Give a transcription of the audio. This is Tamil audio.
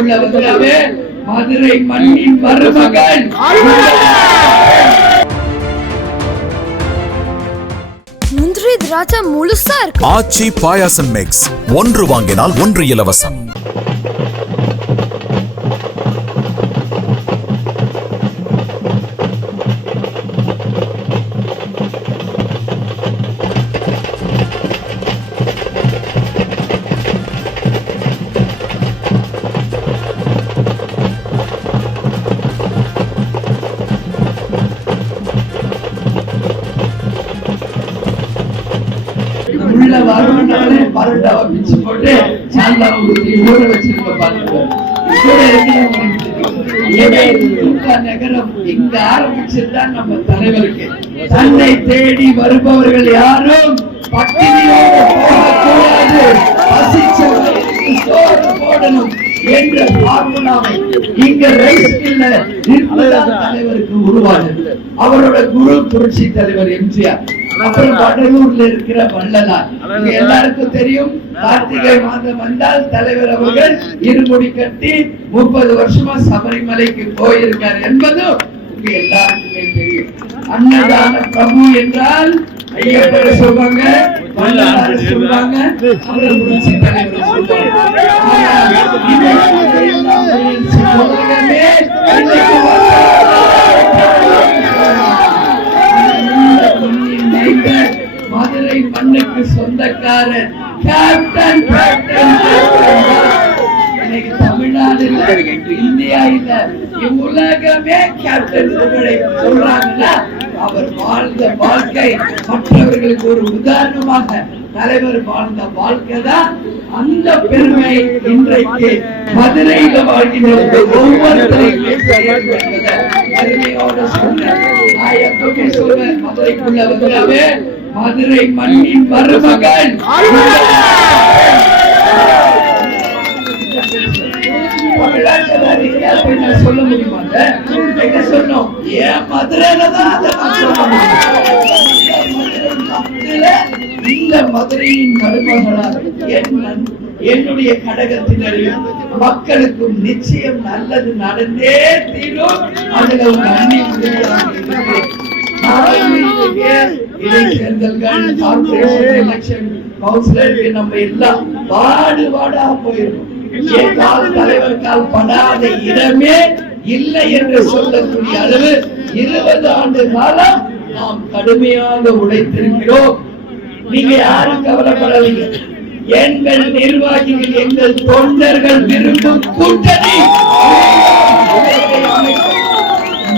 மதுரைக்குள்ளவர்களாவே மதுரை மண்ணின் மருமகன். முந்திரி திராட்சை முழுசா இருக்கு. ஆச்சி பாயாசம் மிக்ஸ் ஒன்று வாங்கினால் ஒன்று இலவசம். வரணும்னாலே பரோட்டாவை பிச்சு போட்டு சாந்தாவை ஊற்றி ஊற வச்சிருக்க பாருங்க. நகரம் இங்க ஆரம்பிச்சதுதான் நம்ம தலைவருக்கு. தன்னை தேடி வருபவர்கள் யாரும் பட்டினியோடு போகக்கூடாது. பசிச்சவர்களுக்கு சோறு போடணும் என்ற இங்க ரைஸ் மில்ல தலைவருக்கு உருவானது. அவரோட குரு புரட்சி தலைவர் எம்ஜிஆர். அப்புறம் வடலூர்ல இருக்கிற வள்ளலார் இங்க எல்லாருக்கும் தெரியும் கார்த்திகை மாதம் வந்தால் தலைவர் அவர்கள் இருமுடி கட்டி முப்பது வருஷமா சபரிமலைக்கு போயிருக்கார் என்பதும் இங்க எல்லாருக்குமே தெரியும் அன்னதான பிரபு என்றால் ஐயப்பர் சொல்வாங்க வள்ளலார் சொல்வாங்க அப்புறம் புரட்சி தலைவர் சொல்வாங்க ஆனா, இதையெல்லாம் முயற்சி உலகமே கேப்டன் கேப்டன் இன்னைக்கு தமிழ்நாடு இந்தியா இல்ல இவ்வுலகமே கேப்டன் புகழை சொல்றாங்கன்னா அவர் வாழ்ந்த வாழ்க்கை மற்றவர்களுக்கு ஒரு உதாரணமாக தலைவர் வாழ்ந்த வாழ்க்கை தான் அந்த பெருமை இன்றைக்கு மதுரையில வாழ்கின்ற ஒவ்வொருத்தரையும் பெருமையோட சொன்னேன் நான் எப்பவுமே சொல்வேன் மதுரைக்குள்ள வந்தாவே மதுரை மண்ணின் மருமகன் தமிழ்நாட்டுல சொல்ல முடியுமா என்ன சொன்னோம்? என் மதுரையில தான் அதை இந்த மதுரையின் மருமகளால் என் நன்- என்னுடைய கடகத்தினரையும் மக்களுக்கும் நிச்சயம் நல்லது நடந்தே தீரும் அதுல ஒரு அண்ணி கவுன்சிலருக்கு நம்ம எல்லாம் கால் படாத இடமே இல்லை என்று சொல்லக்கூடிய அளவு இருபது ஆண்டு காலம் நாம் கடுமையாக உழைத்திருக்கிறோம். நீங்க யாரும் கவலைப்படாதீங்க எங்கள் நிர்வாகிகள் எங்கள் தொண்டர்கள் விரும்பும் கூட்டணி.